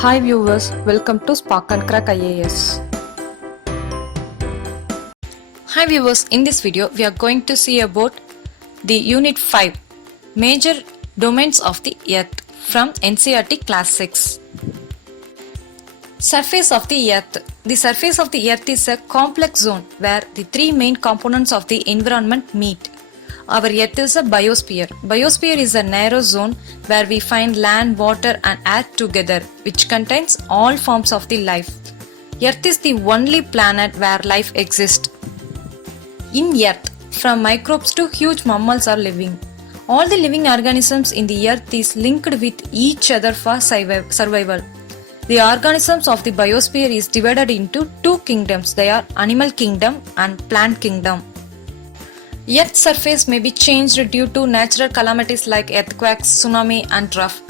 Hi viewers, welcome to Spark and Crack IAS. Hi viewers, in this video we are going to see about the Unit 5 Major Domains of the Earth from NCERT Class 6. Surface of the Earth. The surface of the Earth is a complex zone where the three main components of the environment meet. Our Earth is a biosphere. Biosphere is a narrow zone where we find land, water and air together, which contains all forms of the life. Earth is the only planet where life exists. In Earth, from microbes to huge mammals are living. All the living organisms in the Earth is linked with each other for survival. The organisms of the biosphere is divided into two kingdoms. They are animal kingdom and plant kingdom. Earth's surface may be changed due to natural calamities like earthquakes, tsunami and drought.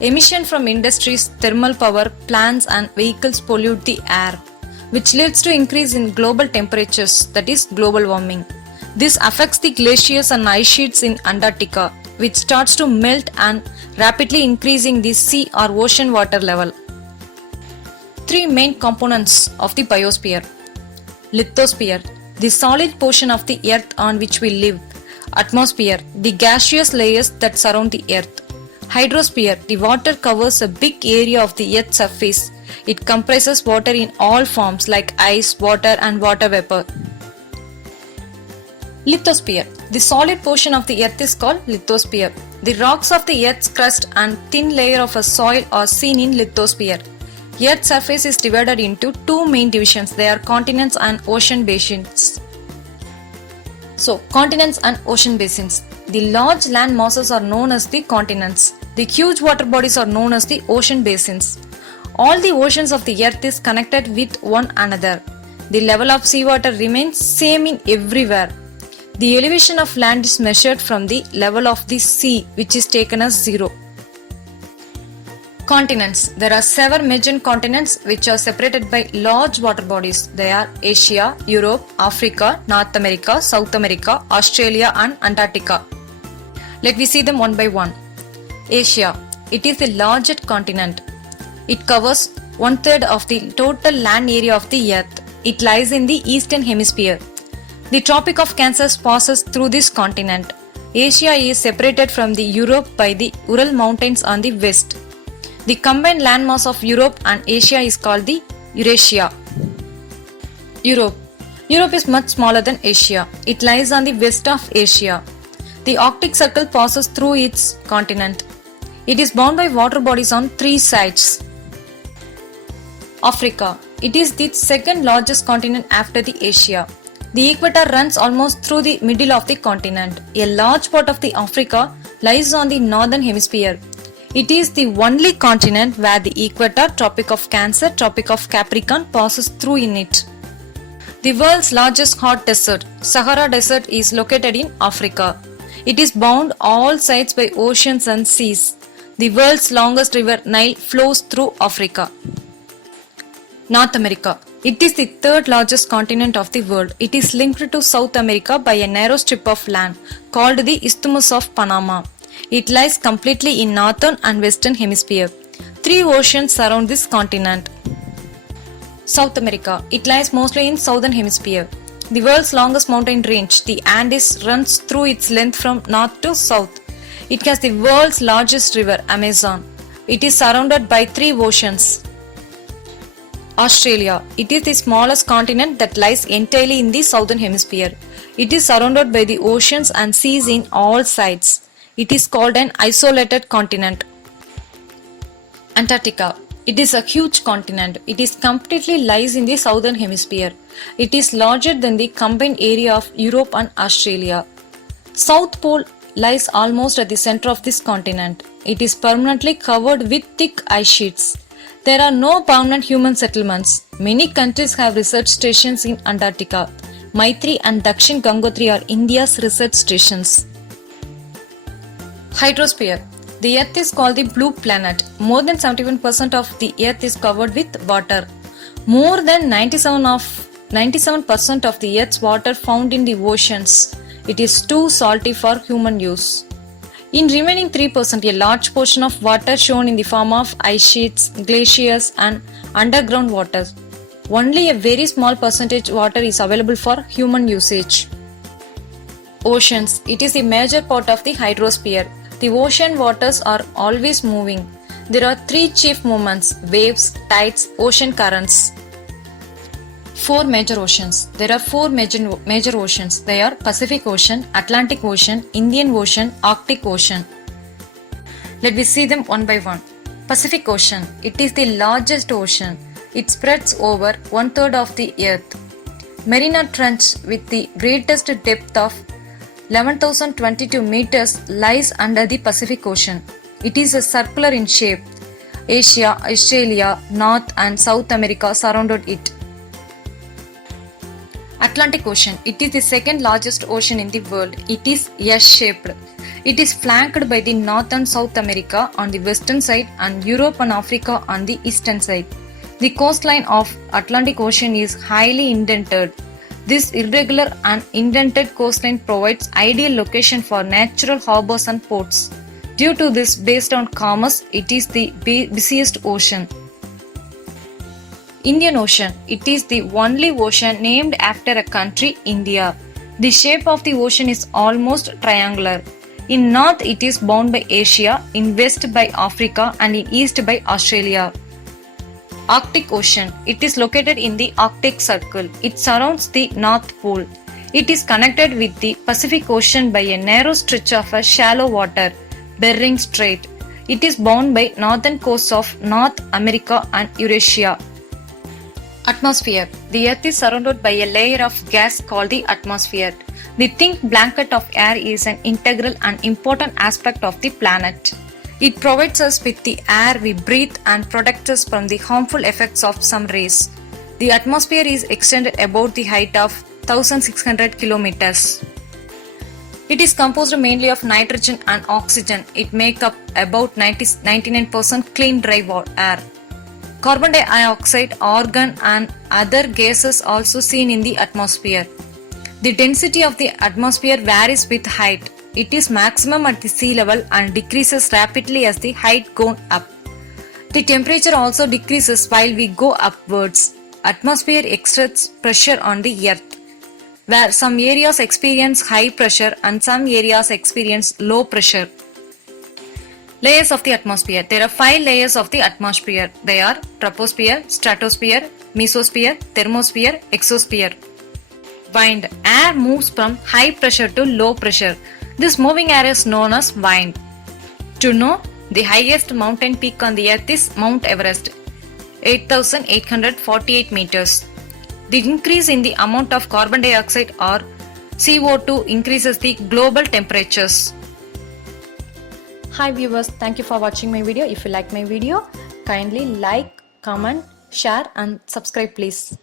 Emission from industries, thermal power, plants and vehicles pollute the air, which leads to increase in global temperatures, that is global warming. This affects the glaciers and ice sheets in Antarctica, which starts to melt and rapidly increasing the sea or ocean water level. Three main components of the biosphere. Lithosphere, the solid portion of the earth on which we live. Atmosphere, the gaseous layers that surround the earth. Hydrosphere, the water covers a big area of the earth's surface. It comprises water in all forms like ice, water and water vapor. Lithosphere, the solid portion of the earth is called lithosphere. The rocks of the earth's crust and thin layer of a soil are seen in lithosphere. Earth's surface is divided into two main divisions. They are continents and ocean basins. So, continents and ocean basins. The large land masses are known as the continents. The huge water bodies are known as the ocean basins. All the oceans of the earth is connected with one another. The level of seawater remains same in everywhere. The elevation of land is measured from the level of the sea, which is taken as 0. Continents. There are 7 major continents which are separated by large water bodies. They are Asia, Europe, Africa, North America, South America, Australia and Antarctica. Let me see them one by one. Asia. It is the largest continent. It covers 1/3 of the total land area of the earth. It lies in the eastern hemisphere. The Tropic of Cancer passes through this continent. Asia is separated from the Europe by the Ural Mountains on the west. The combined landmass of Europe and Asia is called the Eurasia. Europe. Europe is much smaller than Asia. It lies on the west of Asia. The Arctic Circle passes through its continent. It is bound by water bodies on 3 sides. Africa. It is the second largest continent after the Asia. The equator runs almost through the middle of the continent. A large part of the Africa lies on the northern hemisphere. It is the only continent where the equator, Tropic of Cancer, Tropic of Capricorn passes through in it. The world's largest hot desert, Sahara Desert, is located in Africa. It is bound all sides by oceans and seas. The world's longest river, Nile, flows through Africa. North America. It is the 3rd largest continent of the world. It is linked to South America by a narrow strip of land called the Isthmus of Panama. It lies completely in northern and western hemisphere. 3 oceans surround this continent. South America. It lies mostly in southern hemisphere. The world's longest mountain range, the Andes, runs through its length from north to south. It has the world's largest river, Amazon. It is surrounded by 3 oceans. Australia. It is the smallest continent that lies entirely in the southern hemisphere. It is surrounded by the oceans and seas in all sides. It is called an isolated continent. Antarctica. It is a huge continent. It is completely lies in the southern hemisphere. It is larger than the combined area of Europe and Australia. South Pole lies almost at the center of this continent. It is permanently covered with thick ice sheets. There are no permanent human settlements. Many countries have research stations in Antarctica. Maitri and Dakshin Gangotri are India's research stations. Hydrosphere. The earth is called the blue planet. More than 71% of the earth is covered with water. More than 97% of the earth's water found in the oceans. It is too salty for human use. In remaining 3%, a large portion of water shown in the form of ice sheets, glaciers and underground water. Only a very small percentage water is available for human usage. Oceans. It is a major part of the hydrosphere. The ocean waters are always moving. There are three chief movements: waves, tides, ocean currents. Four major oceans. There are four major oceans. They are Pacific Ocean, Atlantic Ocean, Indian Ocean, Arctic Ocean. Let me see them one by one. Pacific Ocean. It is the largest ocean. It spreads over 1/3 of the earth. Mariana Trench with the greatest depth of 11,022 meters lies under the Pacific Ocean. It is circular in shape. Asia, Australia, North and South America surrounded it. Atlantic Ocean. It is the second largest ocean in the world. It is S-shaped. It is flanked by the North and South America on the western side and Europe and Africa on the eastern side. The coastline of Atlantic Ocean is highly indented. This irregular and indented coastline provides ideal location for natural harbors and ports. Due to this, based on commerce, it is the busiest ocean. Indian Ocean. It is the only ocean named after a country, India. The shape of the ocean is almost triangular. In north it is bound by Asia, in west by Africa and in east by Australia. Arctic Ocean. It is located in the Arctic Circle. It surrounds the North Pole. It is connected with the Pacific Ocean by a narrow stretch of shallow water, Bering Strait. It is bound by northern coasts of North America and Eurasia. Atmosphere. The Earth is surrounded by a layer of gas called the atmosphere. The thick blanket of air is an integral and important aspect of the planet. It provides us with the air we breathe and protects us from the harmful effects of some rays. The atmosphere is extended about the height of 1,600 kilometers. It is composed mainly of nitrogen and oxygen. It makes up about 99% clean dry air. Carbon dioxide, argon and other gases also seen in the atmosphere. The density of the atmosphere varies with height. It is maximum at the sea level and decreases rapidly as the height goes up. The temperature also decreases while we go upwards. Atmosphere exerts pressure on the earth, where some areas experience high pressure and some areas experience low pressure. Layers of the atmosphere. There are 5 layers of the atmosphere. They are troposphere, stratosphere, mesosphere, thermosphere, exosphere. Wind. Air moves from high pressure to low pressure. This moving air is known as wind. To know, the highest mountain peak on the earth is Mount Everest, 8,848 meters. The increase in the amount of carbon dioxide or CO2 increases the global temperatures. Hi viewers, thank you for watching my video. If you like my video, kindly like, comment, share and subscribe please.